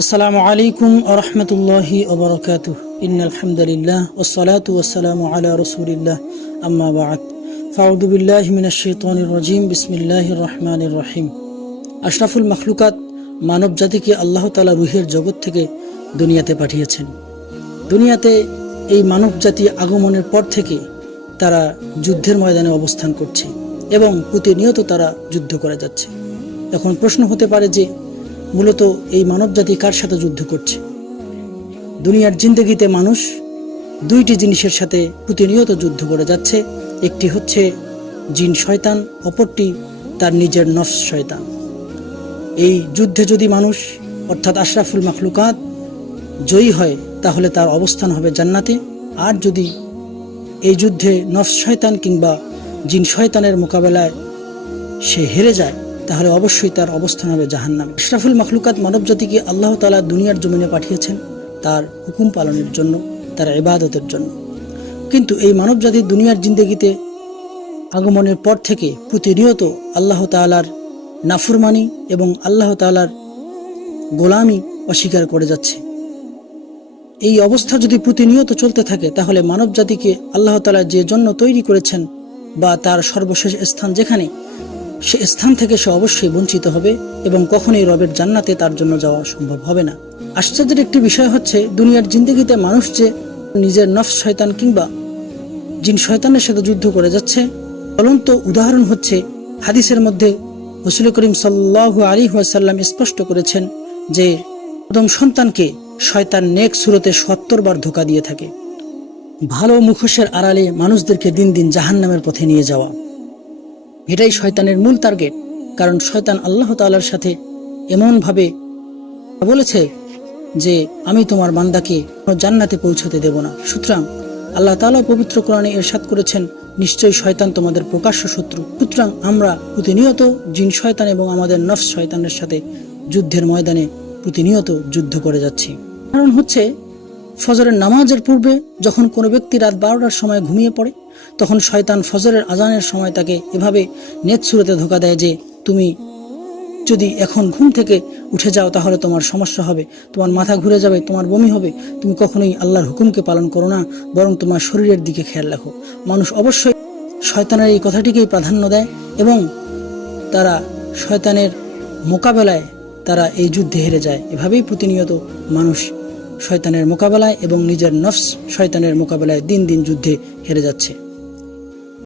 আসসালামু আলাইকুম ওয়া রাহমাতুল্লাহি ওয়া বারাকাতুহু ইন্নাল হামদালিল্লাহ ওয়াস সালাতু ওয়াস সালামু আলা রাসূলিল্লাহ আম্মা বা'দ ফাউযু বিল্লাহি মিনাশ শাইতানির রাজীম বিসমিল্লাহির রহমানির রহিম। আশরাফুল মাখলুকাত মানব জাতিকে আল্লাহ তাআলা রূহের জগৎ থেকে দুনিয়াতে পাঠিয়েছেন। দুনিয়াতে এই মানব জাতি আগমনের পর থেকে তারা যুদ্ধের ময়দানে অবস্থান করছে এবং প্রতিনিয়ত তারা যুদ্ধ করে যাচ্ছে। এখন প্রশ্ন হতে পারে যে মূলত এই মানব জাতি কার সাথে যুদ্ধ করছে? দুনিয়ার জিন্দেগিতে মানুষ দুইটি জিনিসের সাথে প্রতিনিয়ত যুদ্ধ করে যাচ্ছে। একটি হচ্ছে জিন শয়তান, অপরটি তার নিজের নফস শয়তান। এই যুদ্ধে যদি মানুষ অর্থাৎ আশরাফুল মাখলুকাত জয়ী হয় তাহলে তার অবস্থান হবে জান্নাতে, আর যদি এই যুদ্ধে নফস শয়তান কিংবা জিন শয়তানের মোকাবেলায় সে হেরে যায় তাহলে অবশ্যই তার অবস্থান হবে জাহান্নামে। আশরাফুল মাখলুকাত মানবজাতিকে আল্লাহ তাআলা দুনিয়ার জমিনে পাঠিয়েছেন তার হুকুম পালনের জন্য, তার ইবাদতের জন্য। কিন্তু এই মানবজাতি দুনিয়ার জিন্দেগিতে আগমনের পর থেকে প্রতিনিয়ত আল্লাহ তাআলার নাফরমানি এবং আল্লাহ তাআলার গোলামি অস্বীকার করে যাচ্ছে। এই অবস্থা যদি প্রতিনিয়ত চলতে থাকে তাহলে মানবজাতিকে আল্লাহ তাআলা যে জন্য তৈরি করেছেন বা তার সর্বশেষ স্থান যেখানে, সে স্থান থেকে সে অবশ্যই বঞ্চিত হবে এবং কখনোই রবের জান্নাতে তার জন্য যাওয়া সম্ভব হবে না। আশ্চর্যের একটি বিষয় হচ্ছে দুনিয়ার জিন্দেগিতে মানুষ যে নিজের নফস শয়তান কিংবা জিন শয়তানের সাথে যুদ্ধ করে যাচ্ছে, জ্বলন্ত উদাহরণ হচ্ছে হাদিসের মধ্যে রাসূল করিম সাল্লাল্লাহু আলাইহি ওয়াসাল্লাম স্পষ্ট করেছেন যে আদম সন্তানকে শয়তান নেক সুরতে ৭০ বার ধোঁকা দিয়ে থাকে। ভালো মুখোশের আড়ালে মানুষদেরকে দিন দিন জাহান্নামের পথে নিয়ে যাওয়া, এটাই শয়তানের মূল টার্গেট। কারণ শয়তান আল্লাহ তাআলার সাথে এমনভাবে বলেছে যে আমি তোমার বান্দাকে জান্নাতে পৌঁছতে দেব না। সুতরাং আল্লাহ তাআলা পবিত্র কোরআনে ইরশাদ করেছেন, নিশ্চয়ই শয়তান তোমাদের প্রকাশ্য শত্রু। সুতরাং আমরা প্রতিনিয়ত জিন শয়তান এবং আমাদের নফস শয়তানের সাথে যুদ্ধের ময়দানে প্রতিনিয়ত যুদ্ধ করে যাচ্ছি। কারণ হচ্ছে ফজরের নামাজের পূর্বে যখন কোনো ব্যক্তি রাত 12টার সময় ঘুমিয়ে পড়ে, তখন শয়তান ফজরের আজানের সময় তাকে এভাবে নেক সুরতে ধোঁকা দেয় যে তুমি যদি এখন ঘুম থেকে উঠে যাও তাহলে তোমার সমস্যা হবে, তোমার মাথা ঘুরে যাবে, তোমার বমি হবে, তুমি কখনোই আল্লাহর হুকুমকে পালন করো না, বরং তোমার শরীরের দিকে খেয়াল রাখো। মানুষ অবশ্যই শয়তানের এই কথাটিকেই প্রাধান্য দেয় এবং তারা শয়তানের মোকাবেলায় তারা এই যুদ্ধে হেরে যায়। এভাবেই প্রতিনিয়ত মানুষ শয়তানের মোকাবেলায় এবং নিজের নফস শয়তানের মোকাবেলায় দিন দিন যুদ্ধে হেরে যাচ্ছে।